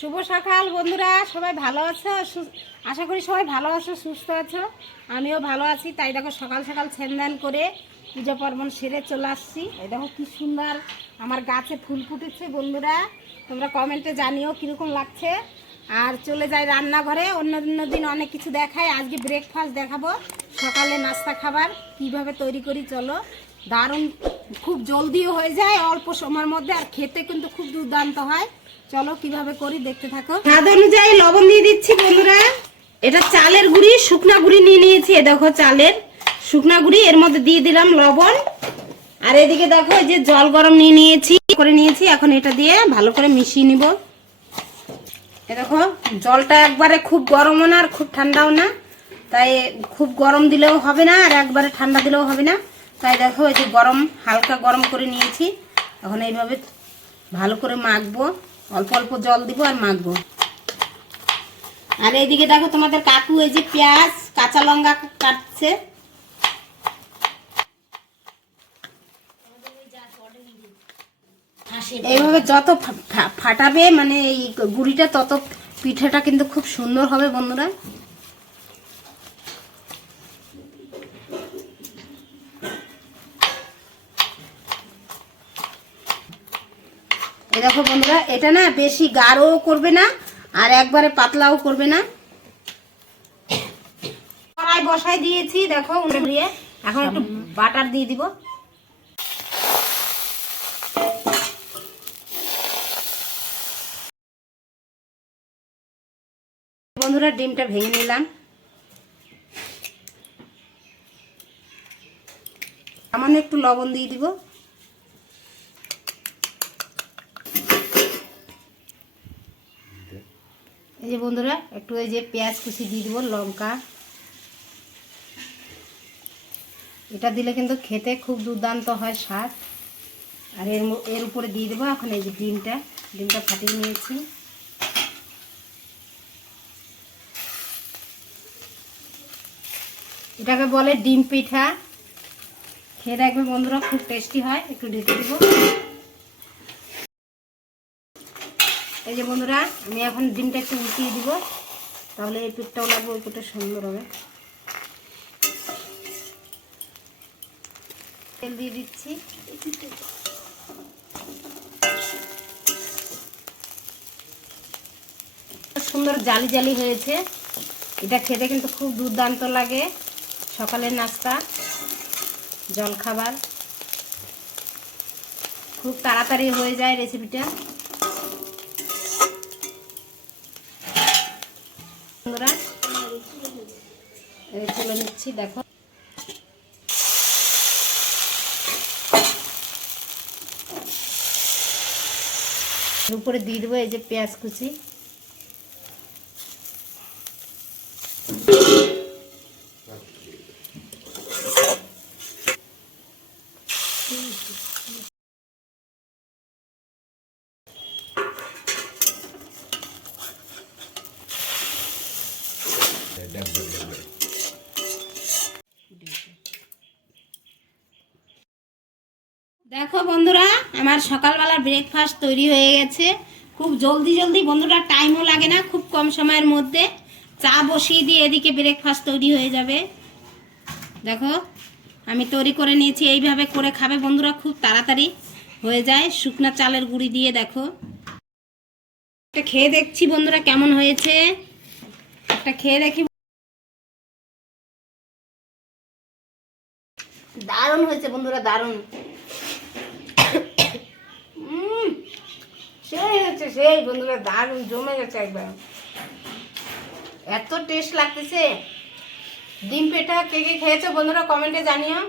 শুভ সকাল, বন্ধুরা। সবাই ভালো আছো? আশা করি সবাই ভালো আছো, সুস্থ আছো। আমিও ভালো আছি। তাই দেখো, সকাল সকাল ছেনদান করে পুজো পার্বণ সেরে চলে আসছি। এই দেখো, কি সুন্দর আমার গাছে ফুল ফুটেছে, বন্ধুরা। তোমরা কমেন্টে জানিও কীরকম লাগছে। আর চলে যাই রান্নাঘরে। অন্য অন্য দিন অনেক কিছু দেখায় আজকে ব্রেকফাস্ট দেখাবো। সকালে নাস্তা খাবার। কীভাবে তৈরি করি, চলো। দারুণ, খুব জলদিও হয়ে যায়, অল্প সময়ের মধ্যে, আর খেতে কিন্তু খুব দুর্দান্ত হয়। চলো, কীভাবে করি দেখতে থাকো। স্বাদ অনুযায়ী লবণ দিয়ে দিচ্ছি বন্ধুরা। এটা চালের গুঁড়ি, শুকনা গুঁড়ি নিয়ে নিয়েছি, এ দেখো চালের। শুকনা গুঁড়ি, এর মধ্যে দিয়ে দিলাম লবণ। আর এদিকে দেখো যে জল গরম নিয়ে নিয়েছি, করে নিয়েছি, এখন এটা দিয়ে ভালো করে মিশিয়ে নিব। এ দেখো, জলটা একবারে খুব গরমও না, আর খুব ঠান্ডাও না। তাই খুব গরম দিলেও হবে না, আর একবারে ঠান্ডা দিলেও হবে না। তাই দেখো, এই যে গরম, হালকা গরম করে নিয়েছি। এখন এইভাবে ভালো করে মাখবো। অল্প অল্প জল দিব আর মাখবো। আর এইদিকে দেখো তোমাদের কাকু, এই যে পেঁয়াজ, কাঁচা লঙ্কা কাটছে। এইভাবে যত ফাটাবে মানে এই গুড়িটা তত পিঠাটা কিন্তু খুব সুন্দর হবে, বন্ধুরা। দেখো বন্ধুরা, এটা না বেশি গাঢ়ও করবে না, আর একবারে পাতলাও করবে না। কড়াই বসাই দিয়েছি, দেখো, উনুনে এখন একটু বাটার দিয়ে দিব। বন্ধুরা, ডিমটা ভেঙে নিলাম। সামান্য একটু লবণ দিয়ে দিব। এই যে বন্ধুরা, একটু এই যে পেঁয়াজ কুচি দিয়ে দিব, লঙ্কা। এটা দিলে কিন্তু খেতে খুব দুর্দান্ত হয় স্বাদ। আর এর এর উপরে দিয়ে দেবো এখন এই যে ডিমটা। ডিমটা ফাটিয়ে নিয়েছি। এটাকে বলে ডিম পিঠা। খেয়ে দেখবে বন্ধুরা, খুব টেস্টি হয়। একটু ঢেকে দিব এই যে বন্ধুরা, আমি এখন ডিমটা একটু উঠিয়ে দিব। তাহলে এই পিঠটাও লাগবে, ওই পিঠটা সুন্দর হবে। তেল দিয়ে দিচ্ছি। সুন্দর জালি জালি হয়েছে। এটা খেতে কিন্তু খুব দুর্দান্ত লাগে। সকালের নাস্তা জল খাবার খুব তাড়াতাড়ি হয়ে যায় রেসিপিটা। বন্ধুরা তুলে নিচ্ছি দেখো। উপরে দিয়ে দেবো এই যে পেঁয়াজ কুচি। দেখো বন্ধুরা, আমার সকালবেলার ব্রেকফাস্ট তৈরি হয়ে গেছে। খুব জলদি জলদি বন্ধুরা টাইমও লাগে না, খুব কম সময়ের মধ্যে। চা বসিয়ে দিয়ে এদিকে ব্রেকফাস্ট তৈরি হয়ে যাবে। দেখো, আমি তৈরি করে নিয়েছি, এইভাবে করে খাবে বন্ধুরা, খুব তাড়াতাড়ি হয়ে যায়। শুকনা চালের গুঁড়ি দিয়ে দেখো। একটা খেয়ে দেখছি বন্ধুরা, কেমন হয়েছে? একটা খেয়ে দেখি দারুণ হয়েছে বন্ধুরা, দারুণ। সেই হচ্ছে, সেই বন্ধুরা, দারুণ, জমে গেছে একবার। এত টেস্ট লাগতেছে। ডিম পেটা কে কে খেয়েছো বন্ধুরা, কমেন্টে জানিও।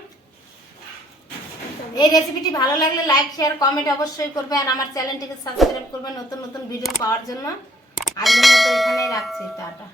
এই রেসিপিটি ভালো লাগলে লাইক শেয়ার কমেন্ট অবশ্যই করবে আর আমার চ্যানেলটিকে সাবস্ক্রাইব করবে নতুন নতুন ভিডিও পাওয়ার জন্য। আজকের মতো এখানেই রাখছি, টাটা।